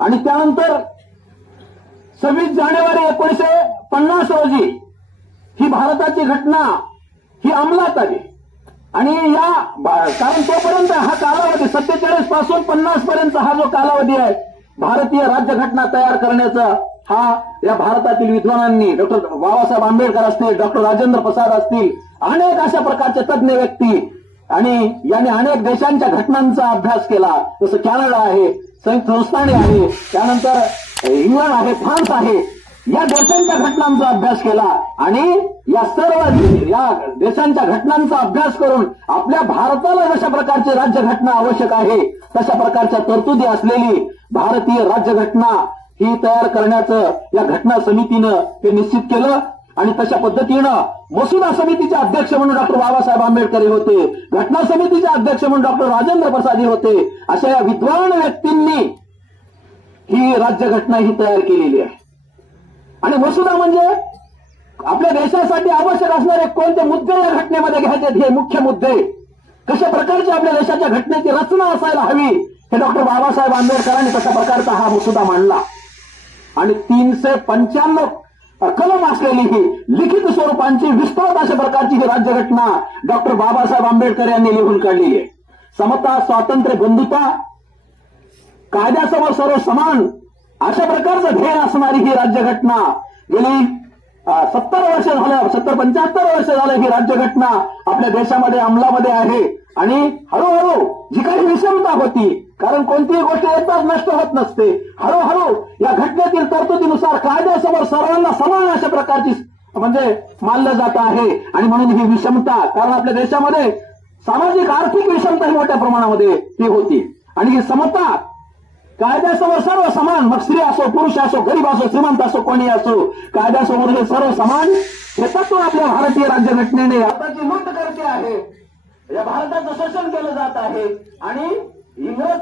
आणि त्यानंतर 26 जानेवारी 1950 रोजी ही भारताची घटना ही अंमलात आली. आणि कारण तोपर्यंत हा कालावधी 47 पासून 50 पर्यंत हा जो कालावधी आहे भारतीय राज्यघटना तयार करण्याचा, हा या भारतातील विद्वानांनी डॉक्टर बाबासाहेब आंबेडकर असतील, डॉक्टर राजेंद्र प्रसाद असतील, अनेक अशा प्रकारचे तज्ञ व्यक्ती आणि यांनी अनेक देशांच्या घटनांचा अभ्यास केला. जसं कॅनडा आहे, संयुक्त संस्थाने आहे, त्यानंतर इंग्लंड आहे, फ्रान्स आहे, या देशांच्या घटनांचा अभ्यास केला आणि या सर्व या देशांच्या घटनांचा अभ्यास करून आपल्या भारताला जशा प्रकारची राज्यघटना आवश्यक आहे तशा प्रकारच्या तरतुदी असलेली भारतीय राज्यघटना ही तयार करण्याचं या घटना समितीनं ते निश्चित केलं. आणि तशा पद्धतीनं मसुदा समितीचे अध्यक्ष म्हणून डॉक्टर बाबासाहेब आंबेडकर हे होते, घटना समितीचे अध्यक्ष म्हणून डॉक्टर राजेंद्र प्रसाद हे होते. अशा या विद्वान व्यक्तींनी ही राज्यघटना ही तयार केलेली आहे. आणि मसुदा म्हणजे आपल्या देशासाठी आवश्यक असणारे कोणते मुद्दे या घटनेमध्ये घ्यायचे, हे मुख्य मुद्दे, कशा प्रकारची आपल्या देशाच्या घटनेची रचना असायला हवी, हे डॉक्टर बाबासाहेब आंबेडकरांनी तशा प्रकारचा हा मसुदा मांडला. आणि 395 कलम असलेली ही लिखित स्वरूपांची विस्तृत अशा प्रकारची ही राज्यघटना डॉक्टर बाबासाहेब आंबेडकर यांनी लिहून काढलेली आहे. समता, स्वातंत्र्य, बंधुता, कायद्यासमोर सर्व समान अशा प्रकारचं ध्येय असणारी ही राज्यघटना गेली 70 वर्ष झालं, 70-75 वर्ष झालं ही राज्यघटना आपल्या देशामध्ये अंमलामध्ये आहे. आणि हळूहळू जी काही विषमता होती, कारण कोणतीही गोष्ट एकदाच नष्ट होत नसते, हळूहळू या घटनेतील तरतुदीनुसार कायद्यासमोर सर्वांना समान अशा प्रकारची म्हणजे मानलं जात आहे. आणि म्हणून ही विषमता, कारण आपल्या देशामध्ये सामाजिक आर्थिक विषमता ही मोठ्या प्रमाणामध्ये ही होती. आणि ही समता, कायद्यासमोर सर्व समान, मग स्त्री असो, पुरुष असो, गरीब असो, श्रीमंत असो, कोणी असो, कायद्यासमोर हे सर्व समान, हे तत्व आपल्या भारतीय राज्यघटनेने भारताची लूट करते आहे, या भारताचं शोषण केलं जात आहे. आणि इंग्रज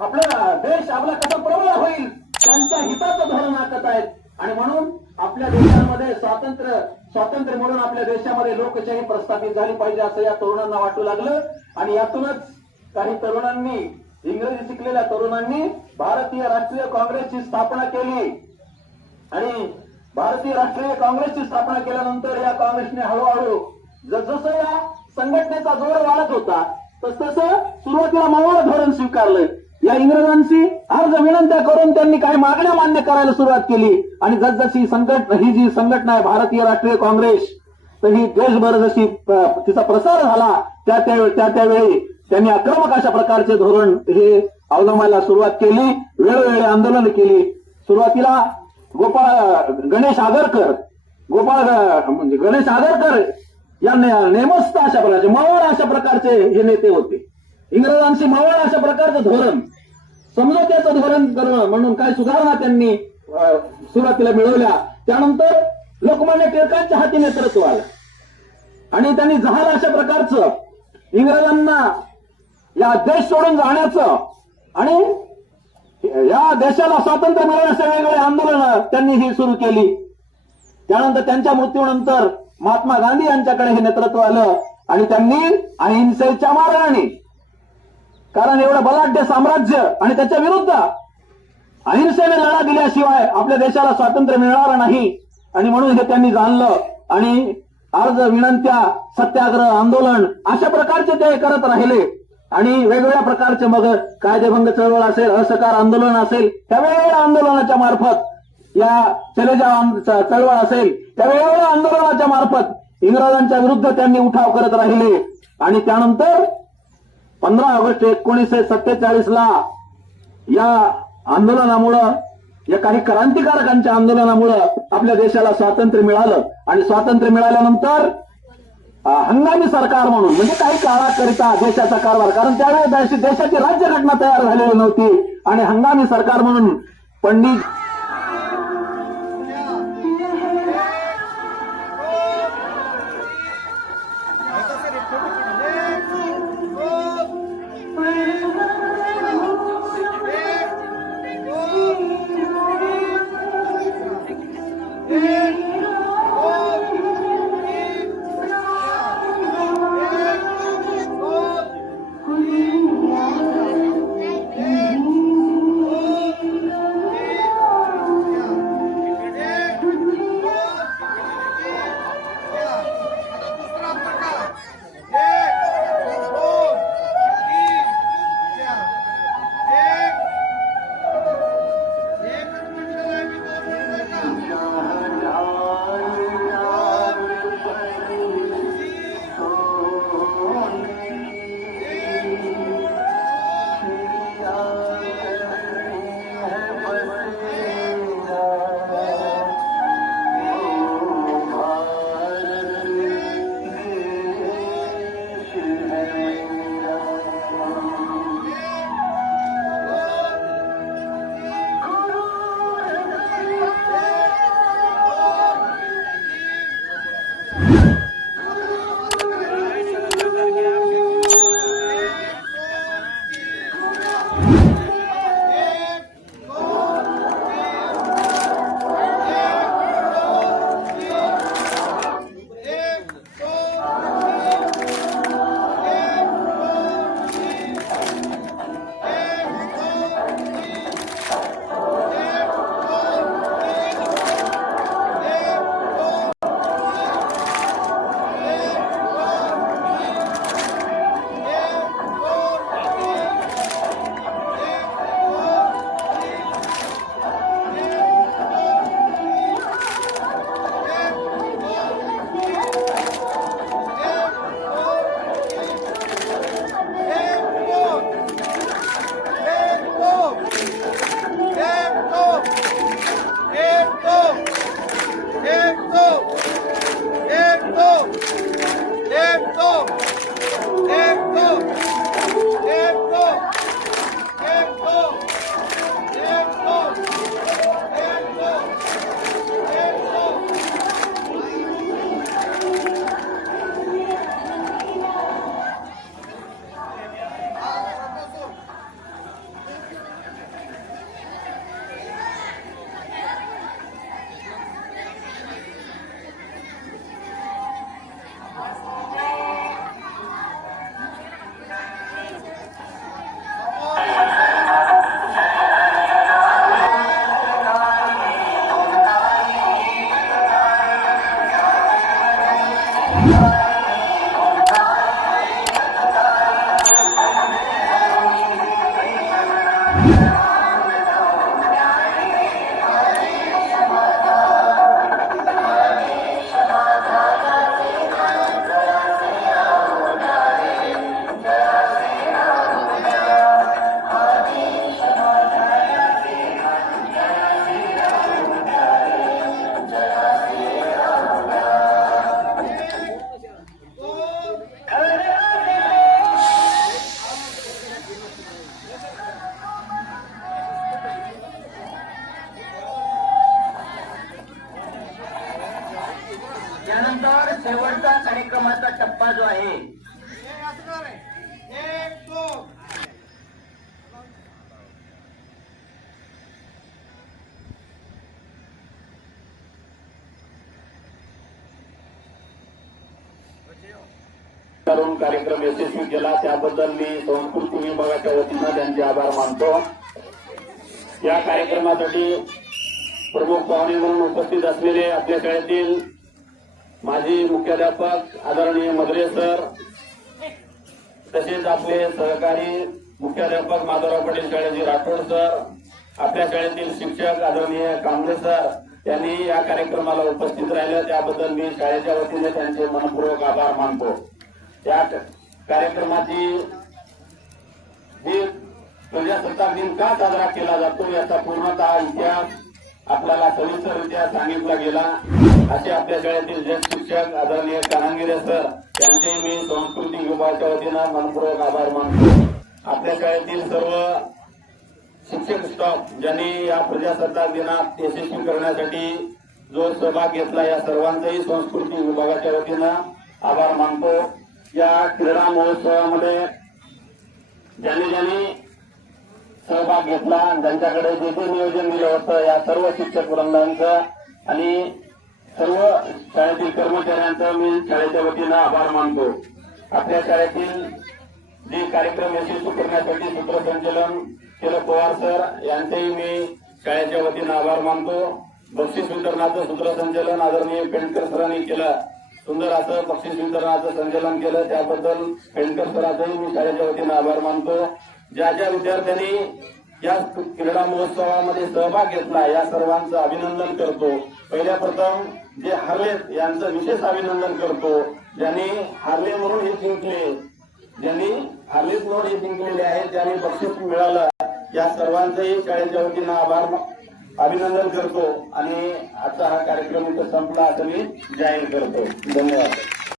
आपला देश आपला कसा प्रबळ होईल त्यांच्या हिताचं धोरण आखत आहेत. आणि म्हणून आपल्या देशामध्ये स्वातंत्र्य म्हणून आपल्या देशामध्ये लोकशाही प्रस्थापित झाली पाहिजे असं या तरुणांना वाटू लागलं. आणि यातूनच काही तरुणांनी, इंग्रजी शिकलेल्या तरुणांनी भारतीय राष्ट्रीय काँग्रेसची स्थापना केली. आणि भारतीय राष्ट्रीय काँग्रेसची स्थापना केल्यानंतर या काँग्रेसने हळूहळू जसजसं या संघटनेचा जोर वाढत होता तसतसं सुरुवातीला मवाळ धोरण स्वीकारलं. या इंग्रजांशी अर्ज विनंत्या करून त्यांनी काही मागण्या मान्य करायला सुरुवात केली. आणि जसजशी ही जी संघटना आहे भारतीय राष्ट्रीय काँग्रेस, तर ही देशभर जशी तिचा प्रसार झाला त्यावेळी त्यांनी आक्रमक अशा प्रकारचे धोरण हे अवलंबायला सुरुवात केली, वेळोवेळी आंदोलन केली. सुरुवातीला गणेश आगरकर या नेमस्त अशा प्रकारचे, मवाळ अशा प्रकारचे हे नेते होते. इंग्रजांशी मवाळ अशा प्रकारचं धोरण, समझोत्याचं धोरण म्हणून काही सुधारणा त्यांनी सुरुवातीला मिळवल्या. त्यानंतर लोकमान्य टिळकांच्या हाती नेतृत्व आलं आणि त्यांनी जहाल अशा प्रकारचं इंग्रजांना या देश सोडून जाण्याचं आणि या देशाला स्वातंत्र्य मिळवण्याचे वेगवेगळे आंदोलन त्यांनी ही सुरू केली. त्यानंतर त्यांच्या मृत्यूनंतर महात्मा गांधी यांच्याकडे हे नेतृत्व आलं आणि त्यांनी अहिंसेच्या मार्गाने, कारण एवढं बलाढ्य साम्राज्य आणि त्याच्या विरुद्ध अहिंसेने लढा दिल्याशिवाय आपल्या देशाला स्वातंत्र्य मिळणार नाही. आणि म्हणून हे त्यांनी जाणलं आणि अर्ज विनंत्या, सत्याग्रह, आंदोलन अशा प्रकारचे ते करत राहिले. आणि वेगवेगळ्या प्रकारचे मग कायदेभंग चळवळ असेल, असहकार आंदोलन असेल, त्या वेगवेगळ्या आंदोलनाच्या मार्फत, या चलेजा चळवळ असेल, त्या वेगवेगळ्या आंदोलनाच्या मार्फत इंग्रजांच्या विरुद्ध त्यांनी उठाव करत राहिले. आणि त्यानंतर 15 ऑगस्ट 1947ला या आंदोलनामुळं, या काही क्रांतिकारकांच्या आंदोलनामुळं आपल्या देशाला स्वातंत्र्य मिळालं. आणि स्वातंत्र्य मिळाल्यानंतर हंगामी सरकार म्हणून, म्हणजे काही काळाकरिता देशाचा कारभार, कारण त्यावेळी देशाची राज्यघटना तयार झालेली नव्हती, आणि हंगामी सरकार म्हणून पंडित त्यानंतर शेवटचा कार्यक्रमाचा टप्पा जो आहे करून कार्यक्रम यशस्वी केला त्याबद्दल मी संस्कृती विभागाच्या वतीनं त्यांचे आभार मानतो। या कार्यक्रमासाठी प्रमुख पाहुणे म्हणून उपस्थित असलेले आपल्या शाळेतील माजी मुख्याध्यापक आदरणीय मद्रे सर, तसेच आपले सहकारी मुख्याध्यापक माधवराव पाटील शाळेचे राठोड सर, आपल्या शाळेतील शिक्षक आदरणीय कांबळे सर यांनी या कार्यक्रमाला उपस्थित राहिले त्याबद्दल मी शाळेच्या वतीने त्यांचे मनपूर्वक आभार मानतो। या कार्यक्रमाची जी प्रजासत्ताक दिन का साजरा केला जातो याचा पूर्णतः इतिहास आपल्याला सविस्तररित्या सांगितला गेला। असे आपल्या शाळेतील ज्येष्ठ शिक्षक आदरणीय कानांगिरे सर यांचे मी संस्कृती विभागाच्या वतीनं मनपूर्वक आभार मानतो। आपल्या शाळेतील सर्व शिक्षक स्टाफ ज्यांनी या प्रजासत्ताक दिनात यशस्वी करण्यासाठी जो सहभाग घेतला या सर्वांचाही संस्कृती विभागाच्या वतीनं आभार मानतो। या क्रीडा महोत्सवामध्ये ज्यांनी सहभाग घेतला ज्यांच्याकडे जे जे नियोजन दिलं होतं या सर्व शिक्षक वृंदांचं आणि सर्व शाळेतील कर्मचाऱ्यांचं मी शाळेच्या वतीनं आभार मानतो। आपल्या शाळेतील जे कार्यक्रम यशस्वी करण्यासाठी सूत्रसंचलन केलं पवार सर यांचेही मी शाळेच्या वतीनं आभार मानतो। बक्षीस वितरणाचं सूत्रसंचलन आदरणीय पेंडकर सरांनी केलं, सुंदर असं बक्षीस वितरणाचं संचलन केलं त्याबद्दल पेंडकर सरांचेही मी शाळेच्या वतीनं आभार मानतो। ज्या ज्या विद्यार्थ्यांनी या क्रीडा महोत्सवामध्ये सहभाग घेतला या सर्वांचं अभिनंदन करतो। पहिल्या प्रथम जे हारले यांचं विशेष अभिनंदन करतो। ज्यांनी हारले म्हणून हे जिंकले, ज्यांनी हारलेच म्हणून हे जिंकलेले आहेत, ज्यांनी बक्षीस मिळालं या सर्वांचंही शाळेच्या वतीनं अभिनंदन करतो आणि आजचा हा कार्यक्रम इथं संपला असं मी जाहीर करतो। धन्यवाद।